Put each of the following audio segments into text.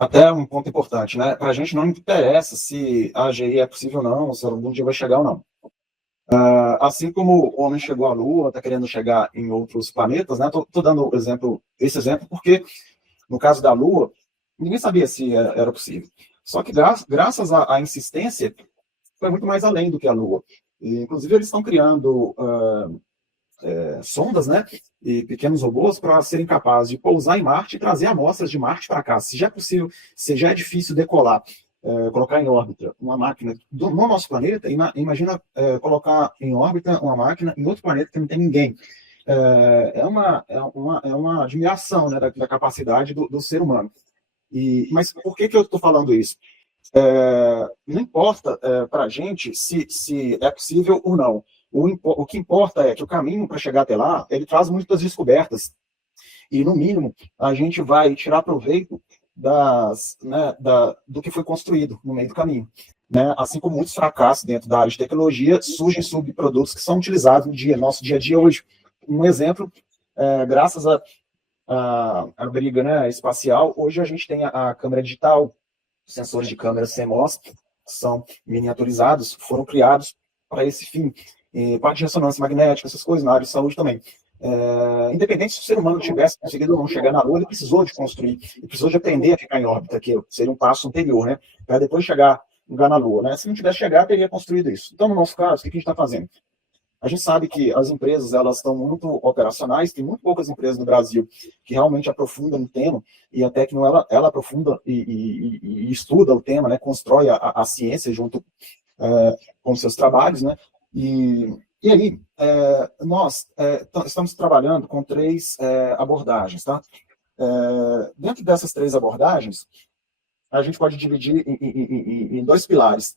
Até um ponto importante, né? Para a gente não interessa se a AGI é possível ou não, se algum dia vai chegar ou não. Assim como o homem chegou à Lua, está querendo chegar em outros planetas, né? Estou dando esse exemplo porque, no caso da Lua, ninguém sabia se era possível. Só que graças à insistência, foi muito mais além do que a Lua. E, inclusive, eles estão criando sondas, né, e pequenos robôs para serem capazes de pousar em Marte e trazer amostras de Marte para cá. Se já é possível, se já é difícil decolar, colocar em órbita uma máquina no nosso planeta, imagina colocar em órbita uma máquina em outro planeta que não tem ninguém. É uma admiração, né, da capacidade do ser humano. Mas por que eu estou falando isso? Não importa para a gente se é possível ou não. O que importa é que o caminho para chegar até lá, ele traz muitas descobertas. E, no mínimo, a gente vai tirar proveito do que foi construído no meio do caminho. Né? Assim como muitos fracassos dentro da área de tecnologia, surgem subprodutos que são utilizados no nosso dia a dia hoje. Um exemplo, graças à briga, né, espacial, hoje a gente tem a câmera digital, sensores de câmera CMOS, que são miniaturizados, foram criados para esse fim. Parte de ressonância magnética, essas coisas, na área de saúde também. Independente se o ser humano tivesse conseguido ou não chegar na Lua, ele precisou de construir, ele precisou de aprender a ficar em órbita, que seria um passo anterior, né, para depois chegar na Lua. Né? Se não tivesse chegado, teria construído isso. Então, no nosso caso, o que a gente está fazendo? A gente sabe que as empresas elas estão muito operacionais, tem muito poucas empresas no Brasil que realmente aprofundam no tema, e a Tecno ela aprofunda e estuda o tema, né, constrói a ciência junto com seus trabalhos, né, e aí nós estamos trabalhando com três abordagens, tá? Dentro dessas três abordagens, a gente pode dividir em dois pilares.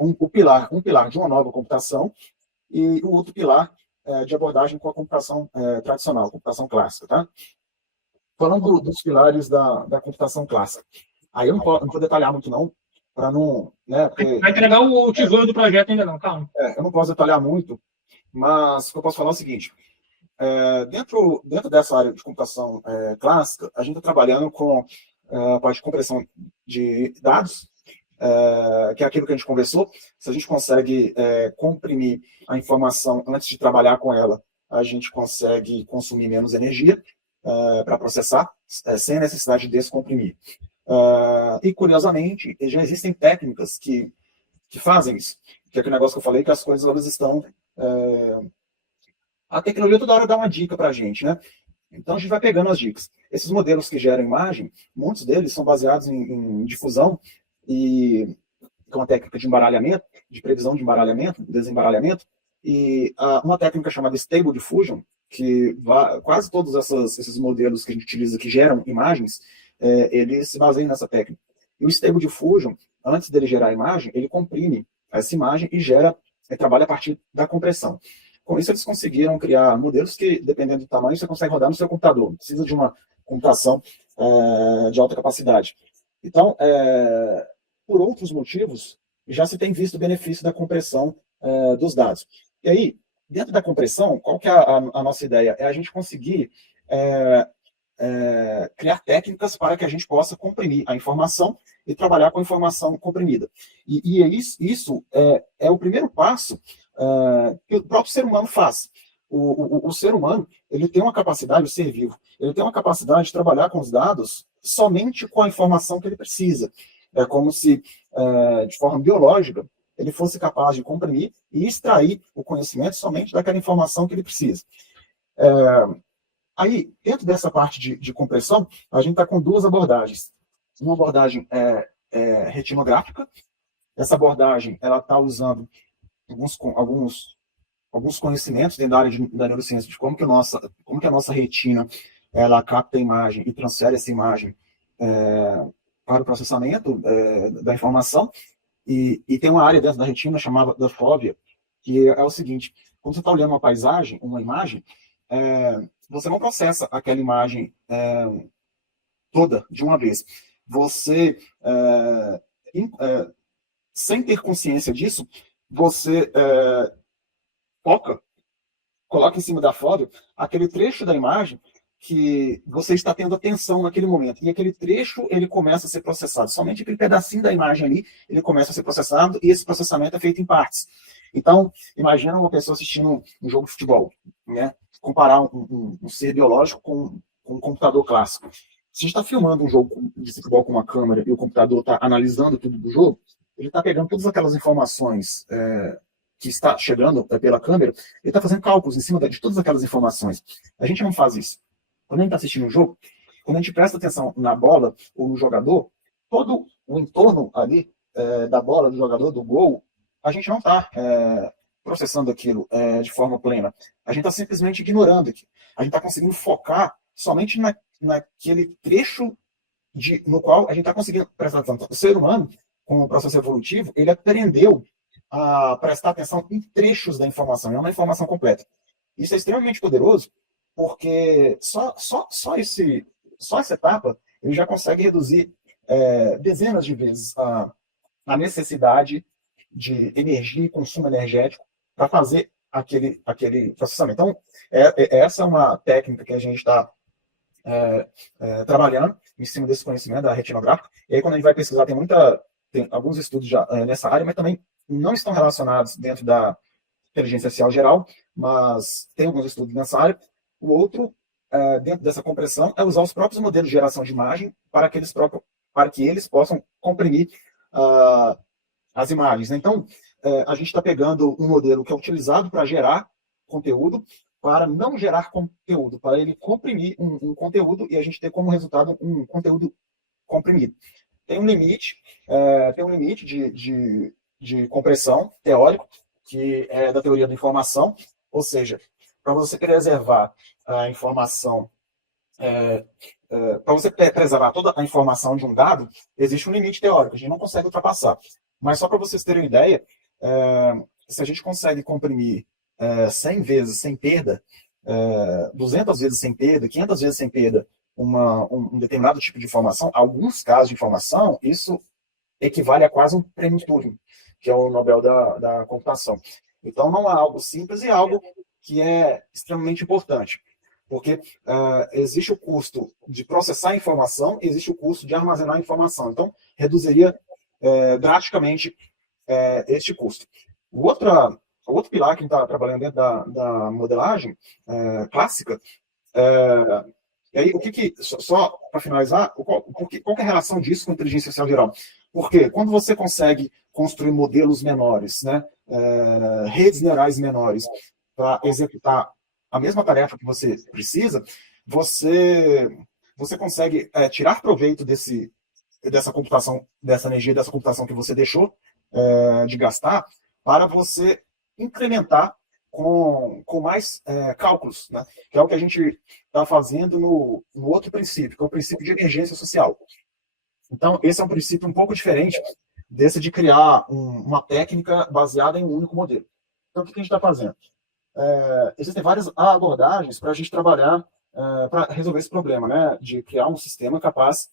Um pilar de uma nova computação, e o outro pilar de abordagem com a computação tradicional, computação clássica. Tá? Falando dos pilares da computação clássica. Aí eu não vou detalhar muito, não, para não. Né, porque, vai entregar o tesouro do projeto ainda não, calma. Eu não posso detalhar muito, mas o que eu posso falar é o seguinte: dentro dessa área de computação clássica, a gente está trabalhando com a parte de compressão de dados, que é aquilo que a gente conversou. Se a gente consegue comprimir a informação antes de trabalhar com ela, a gente consegue consumir menos energia para processar, sem a necessidade de descomprimir. E, curiosamente, já existem técnicas que fazem isso. Que é aquele negócio que eu falei, que as coisas elas estão... A tecnologia toda hora dá uma dica para a gente, né? Então, a gente vai pegando as dicas. Esses modelos que geram imagem, muitos deles são baseados em difusão e com a técnica de embaralhamento, de previsão de embaralhamento, desembaralhamento, e uma técnica chamada Stable Diffusion, que quase todos esses modelos que a gente utiliza que geram imagens, eles se baseiam nessa técnica. E o Stable Diffusion, antes dele gerar a imagem, ele comprime essa imagem e trabalha a partir da compressão. Com isso, eles conseguiram criar modelos que, dependendo do tamanho, você consegue rodar no seu computador. Não precisa de uma computação de alta capacidade. Então, por outros motivos, já se tem visto o benefício da compressão dos dados. E aí, dentro da compressão, qual que é a nossa ideia? É a gente conseguir criar técnicas para que a gente possa comprimir a informação e trabalhar com a informação comprimida. E isso é o primeiro passo que o próprio ser humano faz. O ser humano, ele tem uma capacidade, o ser vivo, ele tem uma capacidade de trabalhar com os dados somente com a informação que ele precisa. É como se, de forma biológica, ele fosse capaz de comprimir e extrair o conhecimento somente daquela informação que ele precisa. Aí, dentro dessa parte de compressão, a gente está com duas abordagens. Uma abordagem retinográfica. Essa abordagem ela está usando alguns conhecimentos dentro da área da neurociência de como que a nossa retina ela capta a imagem e transfere essa imagem para o processamento da informação. E tem uma área dentro da retina chamada da fóvea, que é o seguinte: quando você está olhando uma imagem, você não processa aquela imagem toda de uma vez. Você, sem ter consciência disso, você coloca em cima da fóvea aquele trecho da imagem que você está tendo atenção naquele momento. E aquele trecho, ele começa a ser processado. Somente aquele pedacinho da imagem ali, ele começa a ser processado, e esse processamento é feito em partes. Então, imagina uma pessoa assistindo um jogo de futebol, né? Comparar um ser biológico com um computador clássico. Se a gente está filmando um jogo de futebol com uma câmera e o computador está analisando tudo do jogo, ele está pegando todas aquelas informações que está chegando pela câmera, ele está fazendo cálculos em cima de todas aquelas informações. A gente não faz isso. Quando a gente está assistindo um jogo, quando a gente presta atenção na bola ou no jogador, todo o entorno ali da bola, do jogador, do gol, a gente não está processando aquilo de forma plena. A gente está simplesmente ignorando aqui. A gente está conseguindo focar somente naquele trecho no qual a gente está conseguindo prestar atenção. O ser humano, com o processo evolutivo, ele aprendeu a prestar atenção em trechos da informação, não na informação completa. Isso é extremamente poderoso, porque só essa etapa ele já consegue reduzir dezenas de vezes a necessidade de energia e consumo energético para fazer aquele processamento. Então, essa é uma técnica que a gente está trabalhando em cima desse conhecimento da retinográfica. E aí, quando a gente vai pesquisar, tem alguns estudos já nessa área, mas também não estão relacionados dentro da inteligência artificial geral, mas tem alguns estudos nessa área. O outro, dentro dessa compressão, é usar os próprios modelos de geração de imagem para que eles possam comprimir as imagens. Então, a gente está pegando um modelo que é utilizado para gerar conteúdo, para não gerar conteúdo, para ele comprimir um conteúdo e a gente ter como resultado um conteúdo comprimido. Tem um limite de compressão teórico, que é da teoria da informação, ou seja, para você preservar a informação, para você preservar toda a informação de um dado, existe um limite teórico, a gente não consegue ultrapassar. Mas só para vocês terem uma ideia, se a gente consegue comprimir 100 vezes sem perda, 200 vezes sem perda, 500 vezes sem perda, um determinado tipo de informação, alguns casos de informação, isso equivale a quase um prêmio Turing, que é o Nobel da computação. Então, não é algo simples, é algo que é extremamente importante, porque existe o custo de processar a informação, existe o custo de armazenar a informação. Então, reduziria drasticamente este custo. O outro pilar que a gente está trabalhando dentro da modelagem clássica, e aí, só para finalizar, qual que é a relação disso com a inteligência artificial geral? Porque quando você consegue construir modelos menores, né, redes neurais menores, para executar a mesma tarefa que você precisa, você consegue tirar proveito dessa computação, dessa energia, dessa computação que você deixou de gastar, para você incrementar com mais cálculos, né? Que é o que a gente está fazendo no outro princípio, que é o princípio de emergência social. Então, esse é um princípio um pouco diferente desse de criar uma técnica baseada em um único modelo. Então, o que a gente está fazendo? Existem várias abordagens para a gente trabalhar, para resolver esse problema, né? De criar um sistema capaz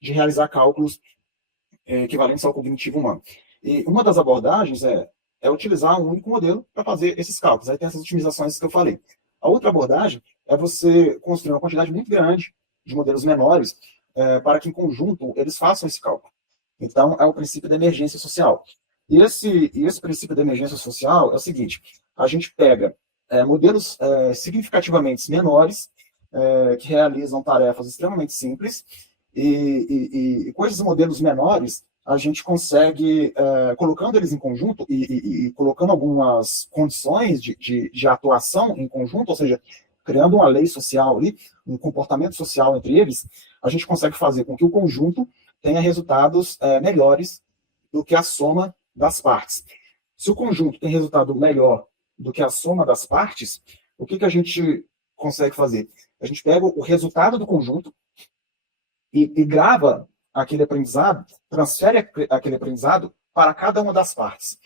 de realizar cálculos equivalentes ao cognitivo humano. E uma das abordagens é utilizar um único modelo para fazer esses cálculos. Aí tem essas otimizações que eu falei. A outra abordagem é você construir uma quantidade muito grande de modelos menores para que, em conjunto, eles façam esse cálculo. Então, é o princípio da emergência social. E esse princípio da emergência social é o seguinte: a gente pega modelos significativamente menores, que realizam tarefas extremamente simples, e com esses modelos menores, a gente consegue, colocando eles em conjunto e colocando algumas condições de atuação em conjunto, ou seja, criando uma lei social ali, um comportamento social entre eles, a gente consegue fazer com que o conjunto tenha resultados melhores do que a soma das partes. Se o conjunto tem resultado melhor do que a soma das partes, o que a gente consegue fazer? A gente pega o resultado do conjunto e grava aquele aprendizado, transfere aquele aprendizado para cada uma das partes.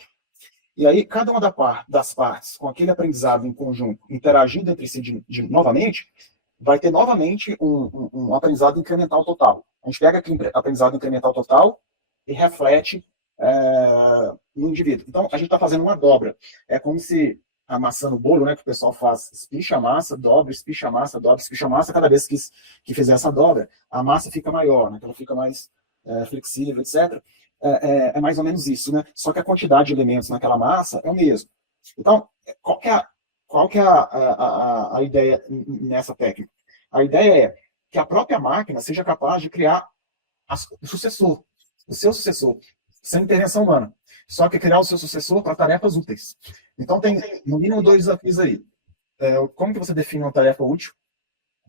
E aí, cada uma das partes, com aquele aprendizado em conjunto, interagindo entre si novamente, vai ter novamente um aprendizado incremental total. A gente pega aquele aprendizado incremental total e reflete no indivíduo. Então, a gente está fazendo uma dobra. É como se amassando o bolo, né, que o pessoal faz, espicha a massa, dobra, espicha a massa, dobra, espicha a massa, cada vez que fizer essa dobra, a massa fica maior, né, que ela fica mais flexível, etc. É mais ou menos isso, né? Só que a quantidade de elementos naquela massa é o mesmo. Então, qual que é a ideia nessa técnica? A ideia é que a própria máquina seja capaz de criar o sucessor, o seu sucessor, sem intervenção humana. Só que criar o seu sucessor para tarefas úteis. Então, tem no mínimo 2 desafios aí. Como que você define uma tarefa útil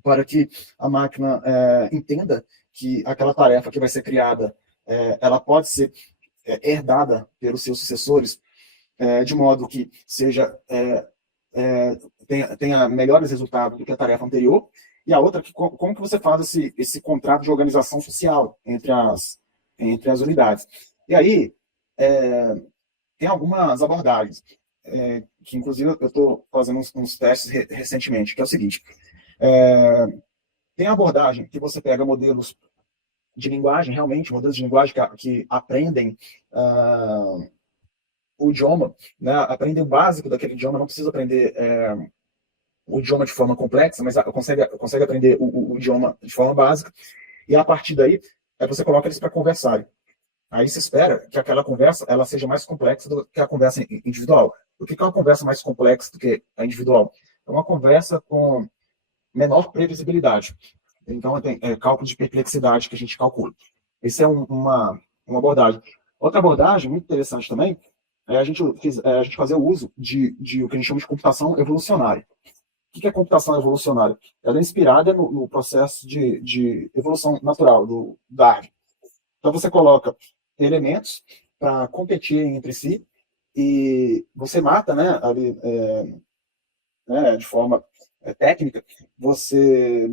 para que a máquina entenda que aquela tarefa que vai ser criada, ela pode ser herdada pelos seus sucessores, de modo que seja tenha melhores resultados do que a tarefa anterior. E a outra, como que você faz esse contrato de organização social entre as unidades. E aí, tem algumas abordagens, que inclusive eu estou fazendo uns testes recentemente, que é o seguinte. Tem a abordagem que você pega modelos de linguagem, realmente, modelos de linguagem que aprendem o idioma, né, aprendem o básico daquele idioma, não precisa aprender o idioma de forma complexa, mas consegue aprender o idioma de forma básica, e a partir daí, você coloca eles para conversarem. Aí se espera que aquela conversa ela seja mais complexa do que a conversa individual. O que é uma conversa mais complexa do que a individual? É uma conversa com menor previsibilidade. Então, tem cálculo de perplexidade que a gente calcula. Essa é uma abordagem. Outra abordagem muito interessante também é a gente fazer o uso de o que a gente chama de computação evolucionária. O que é computação evolucionária? Ela é inspirada no processo de evolução natural do Darwin. Então, você coloca elementos para competir entre si e você mata, né, ali, de forma técnica, você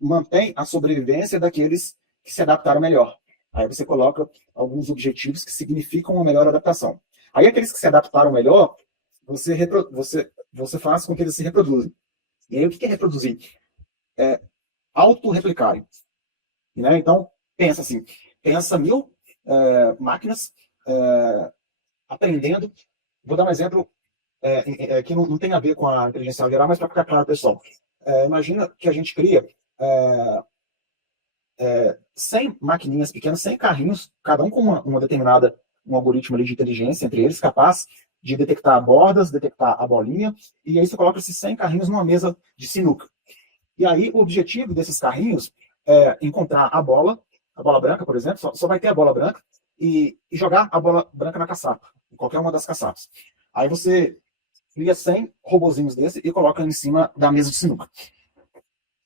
mantém a sobrevivência daqueles que se adaptaram melhor. Aí você coloca alguns objetivos que significam uma melhor adaptação. Aí aqueles que se adaptaram melhor, você faz com que eles se reproduzam. E aí o que é reproduzir? Autorreplicarem. Né? Então, pensa assim, pensa 1000 máquinas aprendendo. Vou dar um exemplo que não tem a ver com a inteligência geral, mas para ficar claro, pessoal. Imagina que a gente cria 100 maquininhas pequenas, 100 carrinhos, cada um com um algoritmo ali de inteligência entre eles, capaz de detectar bordas, detectar a bolinha, e aí você coloca esses 100 carrinhos numa mesa de sinuca. E aí o objetivo desses carrinhos é encontrar a bola branca, por exemplo, só vai ter a bola branca, e jogar a bola branca na caçapa, em qualquer uma das caçapas. Aí você cria 100 robozinhos desse e coloca em cima da mesa de sinuca.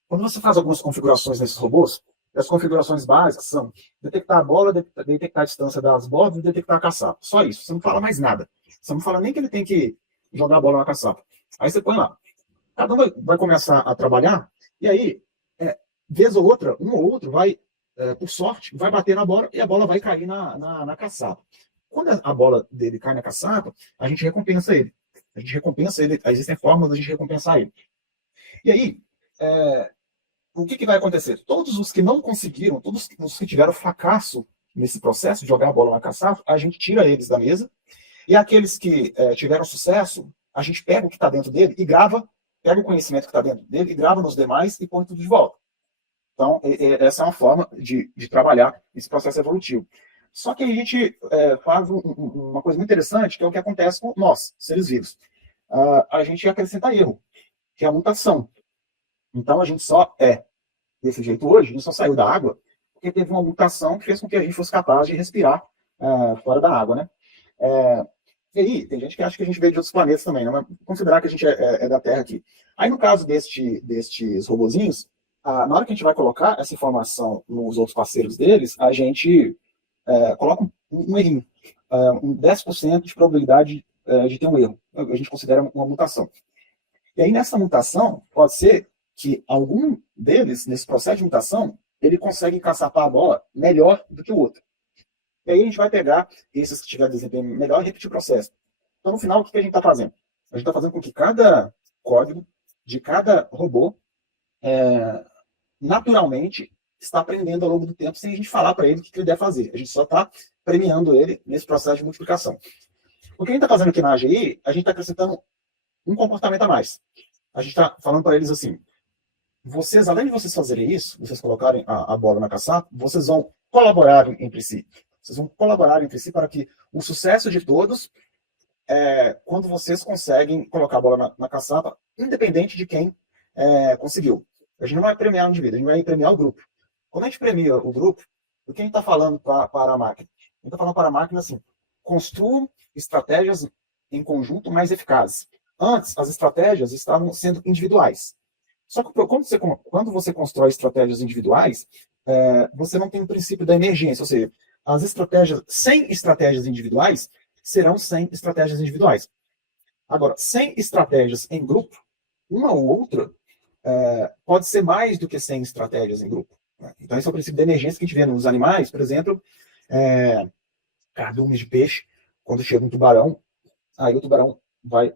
Quando você faz algumas configurações nesses robôs, as configurações básicas são detectar a bola, detectar a distância das bordas e detectar a caçapa. Só isso, você não fala mais nada. Você não fala nem que ele tem que jogar a bola na caçapa. Aí você põe lá. Cada um vai começar a trabalhar, e aí, vez ou outra, um ou outro vai, por sorte, vai bater na bola e a bola vai cair na caçapa. Quando a bola dele cai na caçapa, a gente recompensa ele. Existem formas de a gente recompensar ele. E aí, o que vai acontecer? Todos os que não conseguiram, todos os que tiveram fracasso nesse processo de jogar a bola na caçapa, a gente tira eles da mesa, e aqueles que tiveram sucesso, a gente pega o que está dentro dele e grava, pega o conhecimento que está dentro dele e grava nos demais e põe tudo de volta. Então, essa é uma forma de trabalhar esse processo evolutivo. Só que a gente faz uma coisa muito interessante, que é o que acontece com nós, seres vivos. A gente acrescenta erro, que é a mutação. Então, a gente só desse jeito hoje, a gente só saiu da água porque teve uma mutação que fez com que a gente fosse capaz de respirar fora da água, né? E aí, tem gente que acha que a gente veio de outros planetas também, né? Mas considerar que a gente é da Terra aqui. Aí, no caso destes robozinhos, na hora que a gente vai colocar essa informação nos outros parceiros deles, a gente coloca um errinho, 10% de probabilidade de ter um erro. A gente considera uma mutação. E aí, nessa mutação, pode ser que algum deles, nesse processo de mutação, ele consegue caçapar a bola melhor do que o outro. E aí a gente vai pegar esses que tiverem desempenho melhor e repetir o processo. Então, no final, o que a gente está fazendo? A gente está fazendo com que cada código de cada robô naturalmente está aprendendo ao longo do tempo sem a gente falar para ele o que ele deve fazer. A gente só está premiando ele nesse processo de multiplicação. O que a gente está fazendo aqui na AGI, a gente está acrescentando um comportamento a mais. A gente está falando para eles assim, vocês, além de vocês fazerem isso, vocês colocarem a bola na caçapa, vocês vão colaborar entre si. Vocês vão colaborar entre si para que o sucesso de todos quando vocês conseguem colocar a bola na caçapa, independente de quem conseguiu. A gente não vai premiar o indivíduo, a gente vai premiar o grupo. Quando a gente premia o grupo, o que a gente está falando para a máquina? A gente está falando para a máquina assim, construam estratégias em conjunto mais eficazes. Antes, as estratégias estavam sendo individuais. Só que quando você constrói estratégias individuais, você não tem o princípio da emergência, ou seja, as estratégias, 100 estratégias individuais serão 100 estratégias individuais. Agora, 100 estratégias em grupo, uma ou outra, pode ser mais do que 100 estratégias em grupo. Então, esse é o princípio da emergência que a gente vê nos animais, por exemplo, cardumes de peixe, quando chega um tubarão, aí o tubarão vai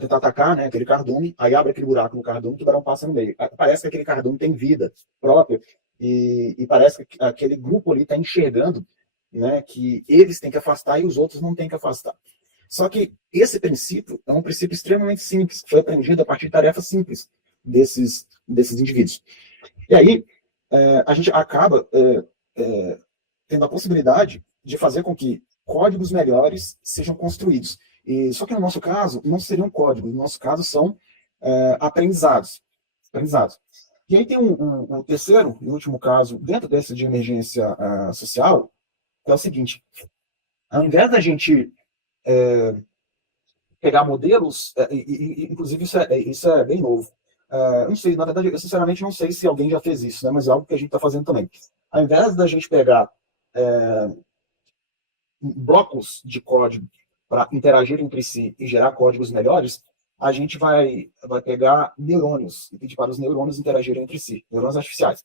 tentar atacar, né, aquele cardume, aí abre aquele buraco no cardume, o tubarão passa no meio. Parece que aquele cardume tem vida própria, e parece que aquele grupo ali está enxergando, né, que eles têm que afastar e os outros não têm que afastar. Só que esse princípio é um princípio extremamente simples, que foi aprendido a partir de tarefas simples desses indivíduos. E aí, a gente acaba tendo a possibilidade de fazer com que códigos melhores sejam construídos. Só que no nosso caso, não seriam códigos, no nosso caso são aprendizados. E aí tem um terceiro e último caso, dentro desse de emergência social, que é o seguinte: ao invés da gente pegar modelos, inclusive isso é bem novo. Não sei, na verdade, eu sinceramente não sei se alguém já fez isso, né, mas é algo que a gente está fazendo também. Ao invés da gente pegar blocos de código para interagir entre si e gerar códigos melhores, a gente vai pegar neurônios e pedir para os neurônios interagirem entre si, neurônios artificiais.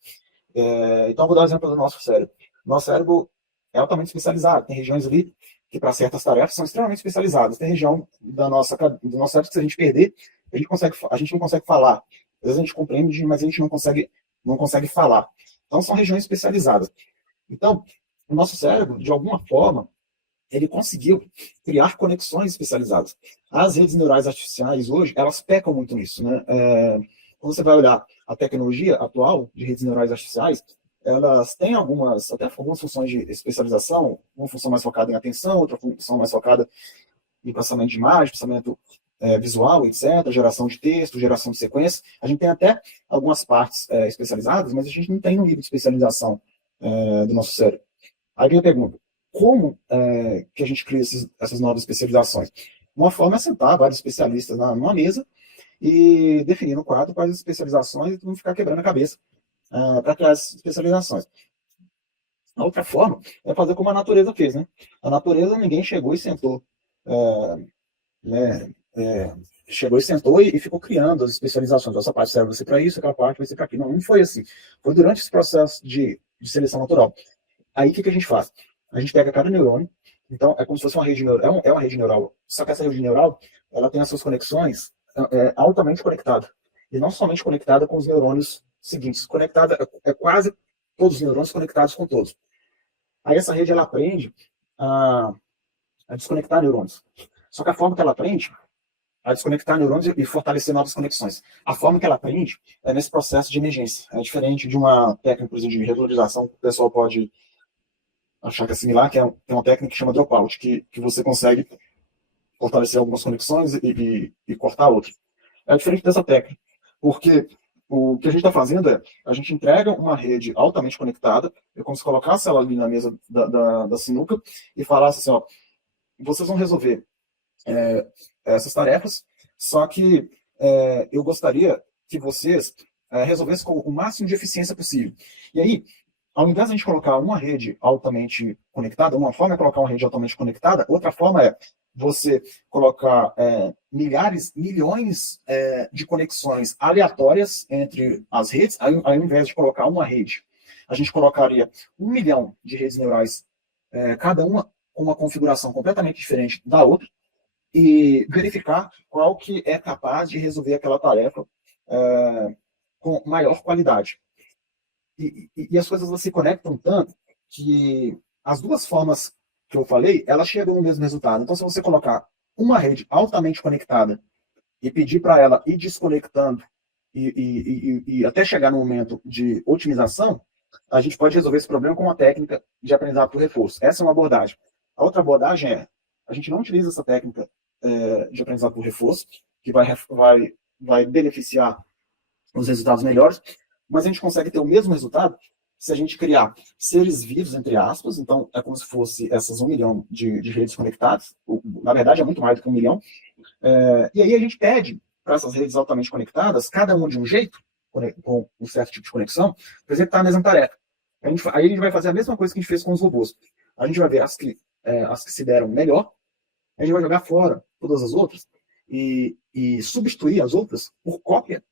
Então, vou dar um exemplo do nosso cérebro. Nosso cérebro é altamente especializado. Tem regiões ali que, para certas tarefas, são extremamente especializadas. Tem região do nosso cérebro que, se a gente perder, a gente não consegue falar. Às vezes a gente compreende, mas a gente não consegue falar. Então, são regiões especializadas. Então, o nosso cérebro, de alguma forma, ele conseguiu criar conexões especializadas. As redes neurais artificiais hoje, elas pecam muito nisso, né? Quando você vai olhar a tecnologia atual de redes neurais artificiais, elas têm algumas funções de especialização, uma função mais focada em atenção, outra função mais focada em processamento de imagem, processamento visual, etc., geração de texto, geração de sequência. A gente tem até algumas partes especializadas, mas a gente não tem um nível de especialização do nosso cérebro. Aí vem a pergunta: como que a gente cria essas novas especializações? Uma forma é sentar vários especialistas numa mesa e definir no quadro quais as especializações e não ficar quebrando a cabeça para criar essas especializações. A outra forma é fazer como a natureza fez, né? A natureza, ninguém chegou e sentou, chegou e sentou e ficou criando as especializações. Essa parte serve para isso, aquela parte vai ser para aquilo. Não foi assim. Foi durante esse processo de seleção natural. Aí, o que a gente faz? A gente pega cada neurônio, então é como se fosse uma rede neural, é uma rede neural, só que essa rede neural, ela tem as suas conexões altamente conectada, e não somente conectada com os neurônios seguintes, conectada quase todos os neurônios conectados com todos. Aí essa rede, ela aprende a desconectar neurônios. Só que a forma que ela aprende a desconectar neurônios e fortalecer novas conexões. A forma que ela aprende é nesse processo de emergência. É diferente de uma técnica, por exemplo, de revalorização, que o pessoal pode achar que é similar, que é uma técnica que chama dropout, que você consegue fortalecer algumas conexões e cortar outras. É diferente dessa técnica, porque o que a gente está fazendo a gente entrega uma rede altamente conectada, é como se colocasse ela ali na mesa da sinuca e falasse assim, ó, vocês vão resolver essas tarefas, só que eu gostaria que vocês resolvessem com o máximo de eficiência possível. E aí, ao invés de a gente colocar uma rede altamente conectada, uma forma é colocar uma rede altamente conectada, outra forma é você colocar milhões de conexões aleatórias entre as redes, ao invés de colocar uma rede. A gente colocaria 1 milhão de redes neurais, cada uma com uma configuração completamente diferente da outra, e verificar qual que é capaz de resolver aquela tarefa com maior qualidade. E as coisas se conectam tanto que as duas formas que eu falei, elas chegam no mesmo resultado. Então, se você colocar uma rede altamente conectada e pedir para ela ir desconectando e até chegar no momento de otimização, a gente pode resolver esse problema com uma técnica de aprendizado por reforço. Essa é uma abordagem. A outra abordagem é, a gente não utiliza essa técnica de aprendizado por reforço, que vai beneficiar os resultados melhores, mas a gente consegue ter o mesmo resultado se a gente criar seres vivos, entre aspas, então é como se fosse essas 1 milhão de redes conectadas, na verdade é muito mais do que 1 milhão, e aí a gente pede para essas redes altamente conectadas, cada uma de um jeito, com um certo tipo de conexão, para executar a mesma tarefa. Aí a gente vai fazer a mesma coisa que a gente fez com os robôs. A gente vai ver as que se deram melhor, a gente vai jogar fora todas as outras e substituir as outras por cópia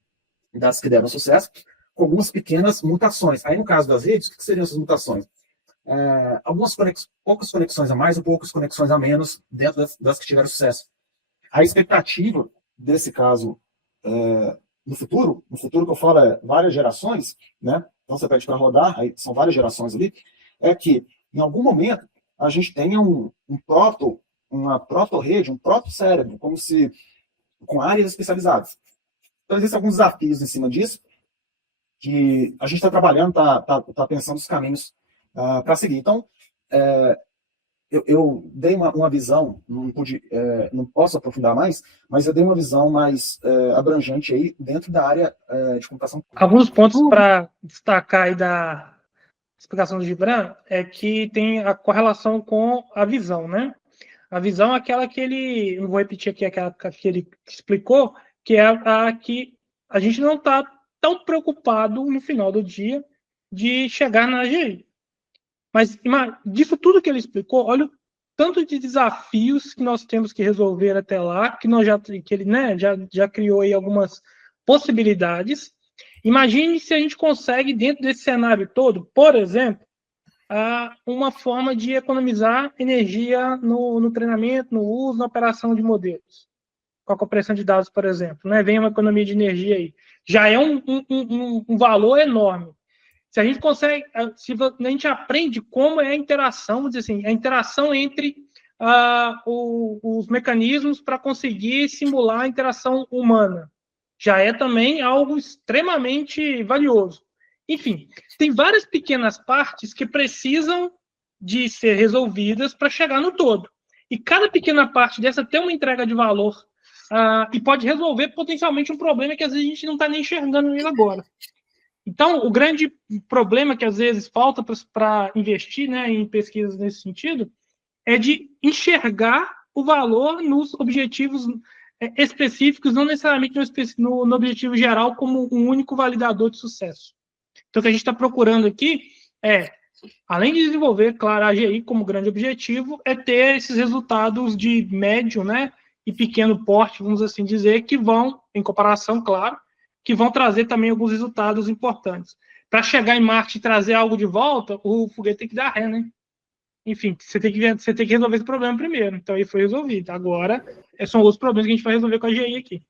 das que deram sucesso, com algumas pequenas mutações. Aí, no caso das redes, o que seriam essas mutações? Poucas conexões a mais ou poucas conexões a menos dentro das que tiveram sucesso. A expectativa desse caso no futuro que eu falo é várias gerações, né? Então você pede para rodar, aí são várias gerações ali, é que em algum momento a gente tenha uma proto-rede, um proto-cérebro, como se com áreas especializadas. Então existem alguns desafios em cima disso, que a gente está trabalhando, está pensando os caminhos para seguir. Então, eu dei uma visão, não posso aprofundar mais, mas eu dei uma visão mais abrangente aí dentro da área de computação. Alguns pontos para destacar aí da explicação do Gibran é que tem a correlação com a visão, né? A visão é aquela que ele, não vou repetir aqui, aquela que ele explicou, que é a que a gente não está tão preocupado no final do dia de chegar na AGI. Mas disso tudo que ele explicou, olha o tanto de desafios que nós temos que resolver até lá, que ele, né, já criou aí algumas possibilidades. Imagine se a gente consegue, dentro desse cenário todo, por exemplo, uma forma de economizar energia no treinamento, no uso, na operação de modelos. Com a compressão de dados, por exemplo. Né? Vem uma economia de energia aí. Já é um valor enorme. Se a gente consegue, se a gente aprende como é a interação, vamos dizer assim, a interação entre os mecanismos para conseguir simular a interação humana, já é também algo extremamente valioso. Enfim, tem várias pequenas partes que precisam de ser resolvidas para chegar no todo. E cada pequena parte dessa tem uma entrega de valor e pode resolver potencialmente um problema que às vezes a gente não está nem enxergando ele agora. Então, o grande problema que às vezes falta para investir, né, em pesquisas nesse sentido é de enxergar o valor nos objetivos específicos, não necessariamente no objetivo geral como um único validador de sucesso. Então, o que a gente está procurando aqui é, além de desenvolver, claro, a AGI como grande objetivo, é ter esses resultados de médio, né, e pequeno porte, vamos assim dizer, que vão, em comparação, claro, que vão trazer também alguns resultados importantes. Para chegar em Marte e trazer algo de volta, o foguete tem que dar ré, né? Enfim, você tem que resolver esse problema primeiro. Então, aí foi resolvido. Agora, são outros problemas que a gente vai resolver com a AGI aqui.